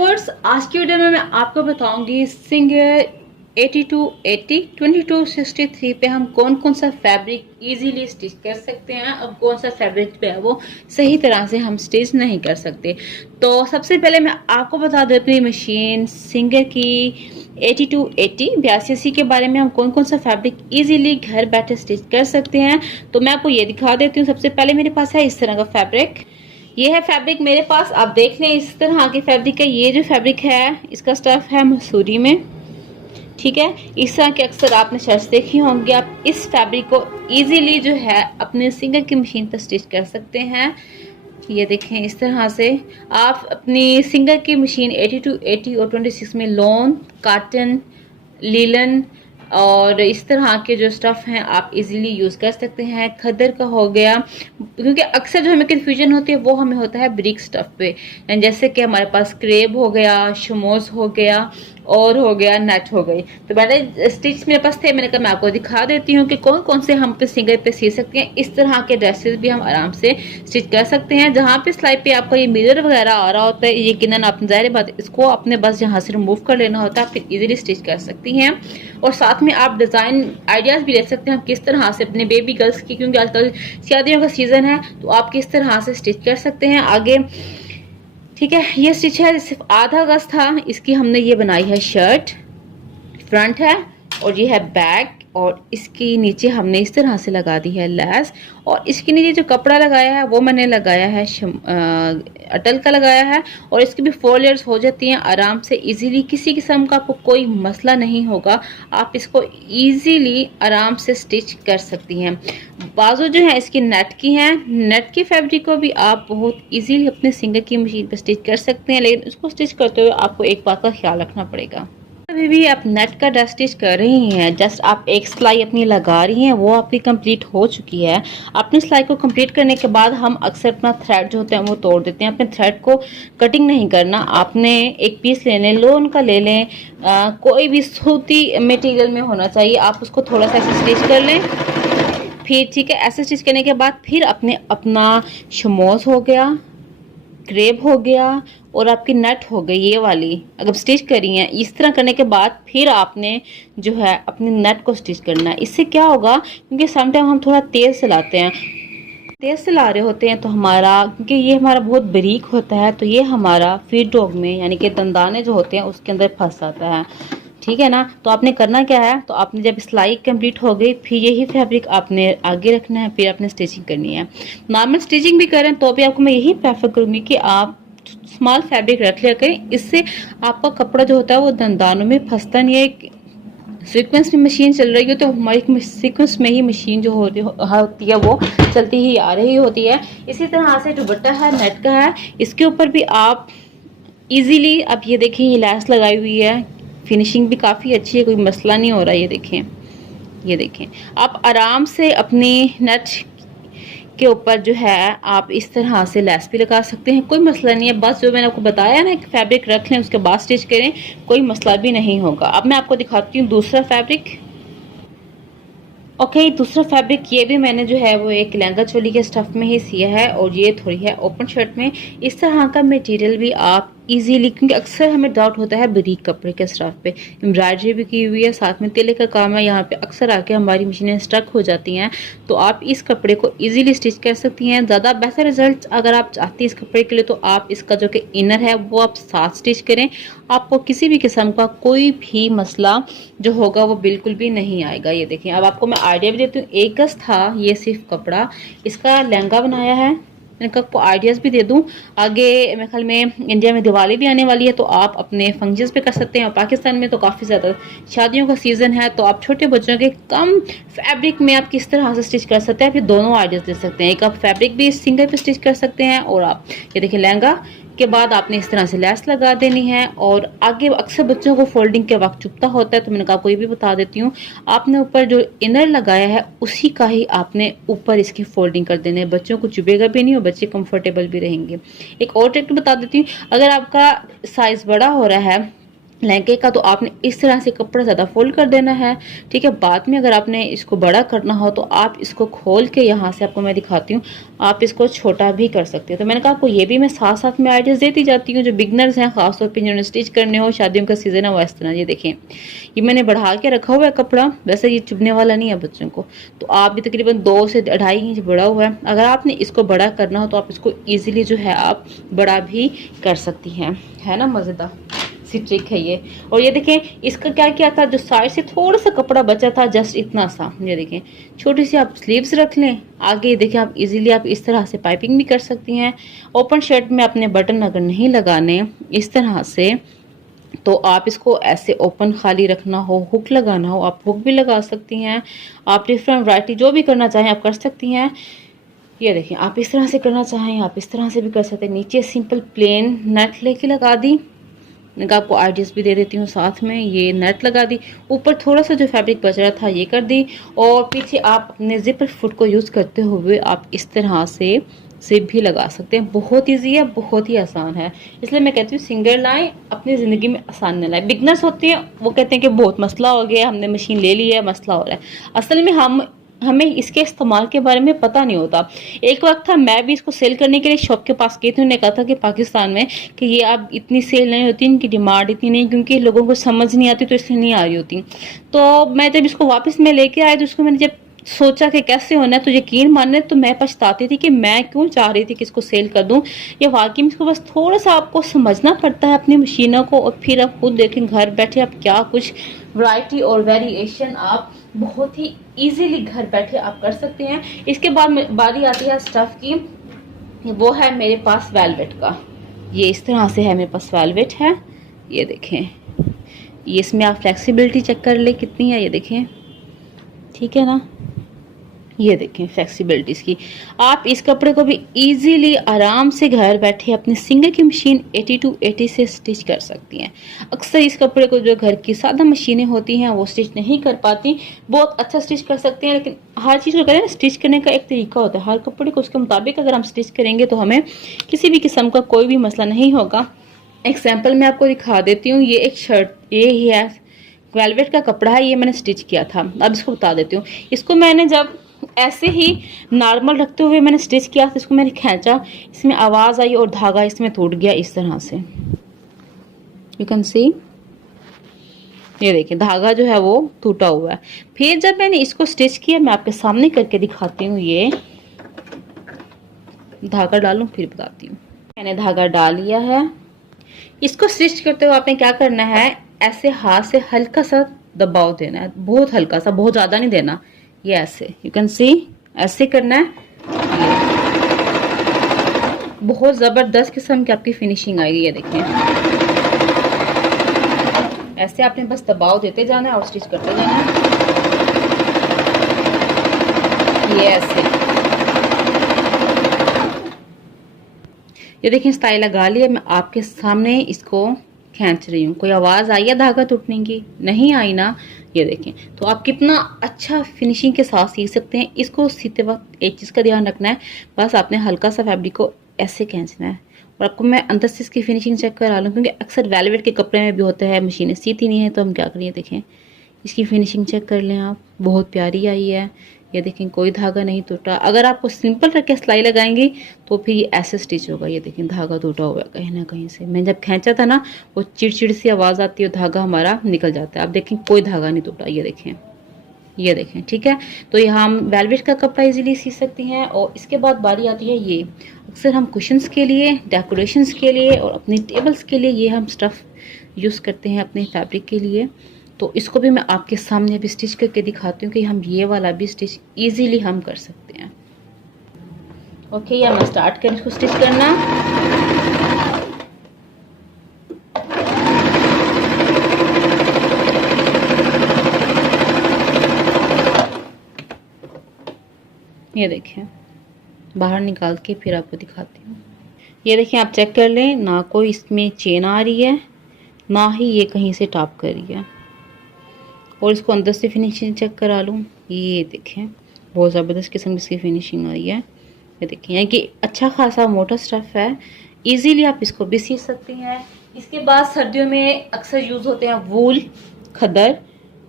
Viewers, आज की video में मैं आपको बताऊंगी सिंगर 8280 2263 पे हम कौन कौन सा फैब्रिक इजीली स्टिच कर सकते हैं और कौन सा फैब्रिक पे है वो सही तरह से हम स्टिच नहीं कर सकते। तो सबसे पहले मैं आपको बता दूं अपनी मशीन सिंगर की 8280 के बारे में हम कौन कौन सा फैब्रिक इजीली घर बैठे स्टिच कर सकते हैं। तो मैं आपको ये दिखा देती हूँ। सबसे पहले मेरे पास है इस तरह का फैब्रिक। ये है फैब्रिक मेरे पास, आप देख लें इस तरह के फैब्रिक है। ये जो फैब्रिक है इसका स्टफ है मसूरी में, ठीक है। इस तरह के अक्सर आपने शर्ट्स देखी होंगी। आप इस फैब्रिक को इजीली जो है अपने सिंगर की मशीन पर स्टिच कर सकते हैं। ये देखें इस तरह से आप अपनी सिंगर की मशीन 8280 और 26 में लॉन, कॉटन, लीलन और इस तरह के जो स्टफ हैं आप इजीली यूज़ कर सकते हैं। खद्दर का हो गया, क्योंकि अक्सर जो हमें कन्फ्यूजन होती है वो हमें होता है ब्रिक स्टफ पे, जैसे कि हमारे पास क्रेब हो गया, शमोज हो गया और हो गया नेट हो गई। तो मैंने स्टिच मेरे पास थे, मैंने कहा मैं आपको दिखा देती हूँ कि कौन कौन से हम पे सिंगर पे सी सकते हैं। इस तरह के ड्रेसेस भी हम आराम से स्टिच कर सकते हैं। जहाँ पे सिलाई पे आपका ये मिरर वगैरह आ रहा होता है, यकीनन आप ज़ाहिर बात इसको अपने बस यहाँ से रिमूव कर लेना होता है, फिर इजीली स्टिच कर सकती हैं। और साथ में आप डिज़ाइन आइडियाज़ भी ले सकते हैं किस तरह से अपने बेबी गर्ल्स की, क्योंकि आजकल शादियों का सीज़न है, तो आप किस तरह से स्टिच कर सकते हैं आगे, ठीक है। ये स्टिच है, सिर्फ आधा गज था, इसकी हमने ये बनाई है शर्ट, फ्रंट है और ये है बैक, और इसकी नीचे हमने इस तरह से लगा दी है लेस, और इसके नीचे जो कपड़ा लगाया है वो मैंने लगाया है अटल का लगाया है। और इसकी भी 4 लेयर्स हो जाती हैं आराम से इजीली, किसी किस्म का आपको कोई मसला नहीं होगा। आप इसको इजीली आराम से स्टिच कर सकती हैं। बाजू जो है इसकी नेट की हैं, नेट की फैब्रिक को भी आप बहुत इजीली अपने सिंगर की मशीन पर स्टिच कर सकते हैं, लेकिन उसको स्टिच करते हुए आपको एक बात का ख्याल रखना पड़ेगा। अभी भी आप नेट का ड्रेस स्टिच कर रही हैं, जस्ट आप एक सिलाई अपनी लगा रही हैं, वो आपकी कंप्लीट हो चुकी है। अपनी सिलाई को कंप्लीट करने के बाद हम अक्सर अपना थ्रेड जो होते हैं वो तोड़ देते हैं। अपने थ्रेड को कटिंग नहीं करना, आपने एक पीस ले लें, लोन का ले लें, कोई भी सूती मटेरियल में होना चाहिए। आप उसको थोड़ा सा ऐसे स्टिच कर लें, फिर ठीक है ऐसे स्टिच करने के बाद फिर अपना शमोज हो गया, क्रेब हो गया और आपकी नट हो गई, ये वाली अगर स्टिच करी है इस तरह करने के बाद फिर आपने जो है अपनी नट को स्टिच करना है। इससे क्या होगा, क्योंकि समटाइम हम थोड़ा तेज चलाते हैं, तेज चला रहे होते हैं तो हमारा, क्योंकि ये हमारा बहुत बारीक होता है, तो ये हमारा फीड डॉग में यानी कि दंदाने जो होते हैं उसके अंदर फंस जाता है, ठीक है ना। तो आपने करना क्या है, तो आपने जब सिलाई कंप्लीट हो गई फिर यही फैब्रिक आपने आगे रखना है, फिर आपने स्टिचिंग करनी है। नॉर्मल स्टिचिंग भी करें तो भी आपको मैं यही प्रेफर करूंगी कि आप स्मॉल फैब्रिक रख लिया करें, इससे आपका कपड़ा जो होता है वो दंदानों में फंसता नहीं है। सीक्वेंस में मशीन चल रही हो तो हमारी सीक्वेंस में ही मशीन जो होती है वो चलती ही आ रही होती है। इसी तरह से दुपट्टा है नेट का है, इसके ऊपर भी आप इजीली, अब ये देखें ये लैस लगाई हुई है, फिनिशिंग भी काफ़ी अच्छी है, कोई मसला नहीं हो रहा। ये देखें आप आराम से अपनी नेट के ऊपर जो है आप इस तरह से लेस भी लगा सकते हैं, कोई मसला नहीं है। बस जो मैंने आपको बताया ना, फैब्रिक रख लें उसके बाद स्टिच करें, कोई मसला भी नहीं होगा। अब मैं आपको दिखाती हूँ दूसरा फैब्रिक। ओके, दूसरा फैब्रिक ये भी मैंने जो है वो एक लहंगा चोली के स्टफ में ही सिया है, और ये थोड़ी है ओपन शर्ट में। इस तरह का मटेरियल भी आप इजीली, क्योंकि अक्सर हमें डाउट होता है बारीक कपड़े के स्टफ पे, एम्ब्रॉयडरी भी की हुई है, साथ में तिले का काम है, यहाँ पे अक्सर आके हमारी मशीनें स्टक हो जाती हैं, तो आप इस कपड़े को इजीली स्टिच कर सकती हैं। ज़्यादा बेहतर रिजल्ट अगर आप चाहती हैं इस कपड़े के लिए, तो आप इसका जो कि इनर है वो आप साथ स्टिच करें, आपको किसी भी किस्म का कोई भी मसला जो होगा वो बिल्कुल भी नहीं आएगा। ये देखिए, अब आपको मैं आइडिया भी देती हूँ। एक गज था ये सिर्फ कपड़ा, इसका लहंगा बनाया है। मैंने आपको आइडियाज़ भी दे दूं, आगे मेरे ख्याल में इंडिया में दिवाली भी आने वाली है, तो आप अपने फंक्शंस पे कर सकते हैं। और पाकिस्तान में तो काफ़ी ज़्यादा शादियों का सीज़न है, तो आप छोटे बच्चों के कम फैब्रिक में आप किस तरह से स्टिच कर सकते हैं, फिर दोनों आइडियाज़ दे सकते हैं। एक आप फैब्रिक भी सिंगल पे स्टिच कर सकते हैं, और आप ये देखिए लहंगा के बाद आपने इस तरह से लेस लगा देनी है। और आगे अक्सर बच्चों को फोल्डिंग के वक्त चुभता होता है, तो मैंने कहा आपको ये भी बता देती हूँ, आपने ऊपर जो इनर लगाया है उसी का ही आपने ऊपर इसकी फोल्डिंग कर देना है, बच्चों को चुभेगा भी नहीं और बच्चे कंफर्टेबल भी रहेंगे। एक और ट्रिक बता देती हूँ, अगर आपका साइज बड़ा हो रहा है लहंगे का, तो आपने इस तरह से कपड़ा ज़्यादा फोल्ड कर देना है। ठीक है, बाद में अगर आपने इसको बड़ा करना हो तो आप इसको खोल के, यहाँ से आपको मैं दिखाती हूँ, आप इसको छोटा भी कर सकते हो। तो मैंने कहा आपको ये भी मैं साथ साथ में आइडियाज़ देती जाती हूँ, जो बिगनर्स हैं खासतौर पर जिन्होंने स्टिच करने हो, शादियों का सीज़न है वो इस तरह। ये देखें, ये मैंने बढ़ा के रखा हुआ है कपड़ा, वैसे ये चुभने वाला नहीं है बच्चों को। तो आप भी तकरीबन 2 से 2.5 इंच बड़ा हुआ है, अगर आपने इसको बड़ा करना हो तो आप इसको ईजिली जो है आप बड़ा भी कर सकती हैं। है ना, मज़ेदार सी ट्रिक है ये। और ये देखें, इसका क्या किया था, जो साइड से थोड़ा सा कपड़ा बचा था, जस्ट इतना सा, ये देखें, छोटी सी आप स्लीव्स रख लें आगे। देखें, आप इजीली आप इस तरह से पाइपिंग भी कर सकती हैं। ओपन शर्ट में अपने बटन अगर नहीं लगाने इस तरह से, तो आप इसको ऐसे ओपन खाली रखना हो, हुक लगाना हो, आप हुक भी लगा सकती हैं। आप डिफरेंट वैरायटी जो भी करना चाहें आप कर सकती हैं। ये देखिए, आप इस तरह से करना चाहें आप इस तरह से भी कर सकते हैं। नीचे सिंपल प्लेन नेट लेके लगा दी, मैं आपको आइडियाज़ भी दे देती हूँ साथ में। ये नेट लगा दी, ऊपर थोड़ा सा जो फैब्रिक बच रहा था ये कर दी, और पीछे आप अपने जिपर फुट को यूज़ करते हुए आप इस तरह से जिप भी लगा सकते हैं। बहुत ईजी है, बहुत ही आसान है, इसलिए मैं कहती हूँ सिंगल लाएं, अपनी ज़िंदगी में आसान न लाएं। बिगनर्स होते हैं वो कहते हैं कि बहुत मसला हो गया, हमने मशीन ले ली है, मसला हो रहा है। असल में हमें इसके इस्तेमाल के बारे में पता नहीं होता। एक वक्त था मैं भी इसको सेल करने के लिए शॉप के पास गई थी, उन्होंने कहा था कि पाकिस्तान में कि ये अब इतनी सेल नहीं होती, इनकी डिमांड इतनी नहीं, क्योंकि लोगों को समझ नहीं आती तो इसलिए नहीं आ रही होती। तो मैं जब इसको वापस में लेके आई तो उसको मैंने जब सोचा कि कैसे होना है, तो यकीन मानने तो मैं पछताती थी कि मैं क्यों चाह रही थी कि इसको सेल कर दूं। ये वाकई में इसको बस थोड़ा सा आपको समझना पड़ता है अपनी मशीनों को, और फिर आप खुद देखें घर बैठे आप क्या कुछ वैरायटी और वेरिएशन आप बहुत ही इजीली घर बैठे आप कर सकते हैं। इसके बाद बारी आती है स्टफ की, वो है मेरे पास वेलवेट का। ये इस तरह से है, मेरे पास वेलवेट है, ये देखें। ये इसमें आप फ्लेक्सिबिलिटी चेक कर ले कितनी है, ये देखें, ठीक है ना। ये देखें फ्लेक्सिबिलिटी इसकी, आप इस कपड़े को भी इजीली आराम से घर बैठे अपनी सिंगर की मशीन 80 to 80 से स्टिच कर सकती हैं। अक्सर इस कपड़े को जो घर की सादा मशीनें होती हैं वो स्टिच नहीं कर पाती, बहुत अच्छा स्टिच कर सकते हैं, लेकिन हर चीज़ को करें स्टिच करने का एक तरीका होता है, हर कपड़े को उसके मुताबिक अगर हम स्टिच करेंगे तो हमें किसी भी किस्म का कोई भी मसला नहीं होगा। एग्जाम्पल मैं आपको दिखा देती हूँ। ये एक शर्ट, ये ही है वेलवेट का कपड़ा है, ये मैंने स्टिच किया था। अब इसको बता देती हूँ, इसको मैंने जब ऐसे ही नॉर्मल रखते हुए मैंने स्टिच किया था, इसको मैंने खींचा, इसमें आवाज़ आई और धागा इसमें टूट गया इस तरह से, यू कैन सी। ये देखिए धागा जो है वो टूटा हुआ है। फिर जब मैंने इसको स्टिच किया, मैं आपके सामने करके दिखाती हूँ, ये धागा डालूं फिर बताती हूँ। मैंने धागा डाल लिया है। इसको स्टिच करते हुए आपने क्या करना है, ऐसे हाथ से हल्का सा दबाव देना है, बहुत हल्का सा, बहुत ज्यादा नहीं देना। ये ऐसे, यू कैन सी, ऐसे करना है। बहुत जबरदस्त किस्म की आपकी फिनिशिंग आएगी। ये देखिए, ऐसे आपने बस दबाव देते जाना है और स्टिच करते जाना है। ये ऐसे, ये देखिए स्टाइल लगा लिया, मैं आपके सामने इसको खींच रही हूँ। कोई आवाज़ आई है धागा टूटने की? नहीं आई ना। ये देखें, तो आप कितना अच्छा फिनिशिंग के साथ सीख सकते हैं। इसको सीते वक्त एक चीज़ का ध्यान रखना है, बस आपने हल्का सा फैब्रिक को ऐसे खींचना है। और आपको मैं अंदर से इसकी फिनिशिंग चेक करा लूँ, क्योंकि अक्सर वेलवेट के कपड़े में भी होता है मशीनें सीती नहीं है, तो हम क्या करें, देखें इसकी फिनिशिंग चेक कर लें आप, बहुत प्यारी आई है। ये देखें कोई धागा नहीं टूटा। अगर आपको सिंपल रख के सिलाई लगाएंगी तो फिर ये ऐसे स्टिच होगा। ये देखें धागा टूटा हुआ है कहीं ना कहीं से, मैं जब खींचा था ना वो चिड़चिड़ सी आवाज़ आती है, धागा हमारा निकल जाता है। आप देखें कोई धागा नहीं टूटा। ये देखें, ये देखें, ठीक है। तो यहाँ हम वेलवेट का कपड़ा इजीली सी सकती हैं। और इसके बाद बारी आती है ये, अक्सर हम कुशन्स के लिए, डेकोरेशंस के लिए और अपनी टेबल्स के लिए ये हम स्टफ़ यूज़ करते हैं अपने फैब्रिक के लिए। तो इसको भी मैं आपके सामने अभी स्टिच करके दिखाती हूँ कि हम ये वाला भी स्टिच इजीली हम कर सकते हैं। ओके, या मैं स्टार्ट करें इसको स्टिच करना। ये देखें, बाहर निकाल के फिर आपको दिखाती हूँ। ये देखें, आप चेक कर लें, ना कोई इसमें चेन आ रही है, ना ही ये कहीं से टॉप कर रही है। और इसको अंदर से फिनिशिंग चेक करा लूँ। ये देखें, बहुत ज़बरदस्त किस्म की फिनिशिंग आई है। ये देखें, यानी कि अच्छा खासा मोटा स्टफ़ है, इजीली आप इसको भी सी सकती हैं। इसके बाद सर्दियों में अक्सर यूज होते हैं वूल, खद्दर,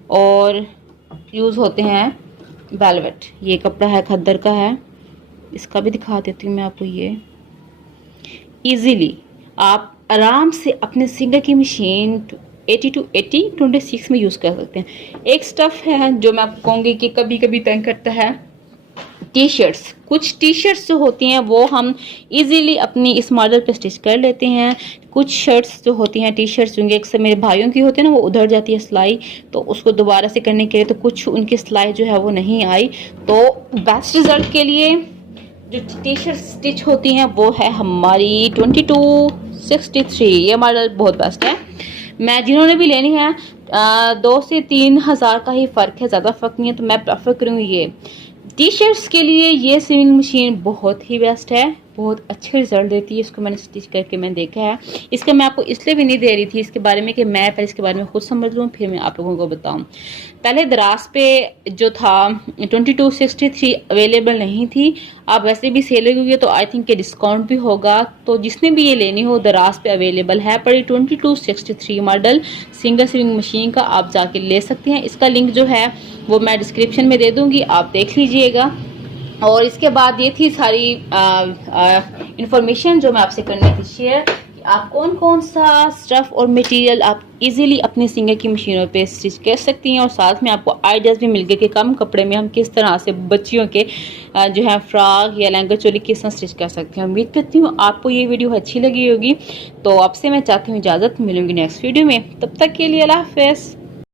और यूज होते हैं वेलवेट। ये कपड़ा है खद्दर का है, इसका भी दिखा देती हूँ मैं आपको। ये इजीली आप आराम से अपने सिंगर की मशीन 80 to 26 में यूज कर सकते हैं। एक स्टफ है जो मैं आपको कहूंगी कि कभी कभी तंग करता है, टी शर्ट्स। कुछ टी शर्ट्स जो होती हैं वो हम इजीली अपनी इस मॉडल पे स्टिच कर लेते हैं। कुछ शर्ट्स जो होती हैं, टी शर्ट्स जो अक्सर मेरे भाइयों की होती है ना, वो उधड़ जाती है सिलाई, तो उसको दोबारा से करने के लिए तो कुछ उनकी सिलाई जो है वो नहीं आई। तो बेस्ट रिजल्ट के लिए जो टी शर्ट स्टिच होती हैं वो है हमारी 2263। ये मॉडल बहुत बेस्ट है। मैं जिन्होंने भी लेनी है 2 से 3 हज़ार का ही फ़र्क है, ज़्यादा फ़र्क नहीं है, तो मैं प्रेफर करूँगी ये। टी शर्ट्स के लिए ये सिविंग मशीन बहुत ही बेस्ट है, बहुत अच्छे रिजल्ट देती है। इसको मैंने स्टिच करके मैंने देखा है। इसका मैं आपको इसलिए भी नहीं दे रही थी इसके बारे में कि मैं पहले इसके बारे में खुद समझ लूँ, फिर मैं आप लोगों को बताऊँ। पहले दराज पे जो था 2263 अवेलेबल नहीं थी, अब वैसे भी सेल होगी तो आई थिंक के डिस्काउंट भी होगा। तो जिसने भी ये लेनी हो दराज पे अवेलेबल है पड़ी 2263 मॉडल सिंगल सिविंग मशीन का, आप जाके ले सकते हैं। इसका लिंक जो है वो मैं डिस्क्रिप्शन में दे दूंगी, आप देख लीजिएगा। और इसके बाद ये थी सारी इंफॉर्मेशन जो मैं आपसे करनी थी शेयर, कि आप कौन कौन सा स्टफ और मटेरियल आप इजीली अपनी सिंगर की मशीनों पे स्टिच कर सकती हैं। और साथ में आपको आइडियाज़ भी मिल गए कि कम कपड़े में हम किस तरह से बच्चियों के जो है फ्रॉक या लहंगा चोली किस तरह स्टिच कर सकते हैं। उम्मीद करती हूँ आपको ये वीडियो अच्छी लगी होगी। तो आपसे मैं चाहती हूँ इजाज़त, मिलूंगी नेक्स्ट वीडियो में। तब तक के लिए अल्लाह हाफ़िज़।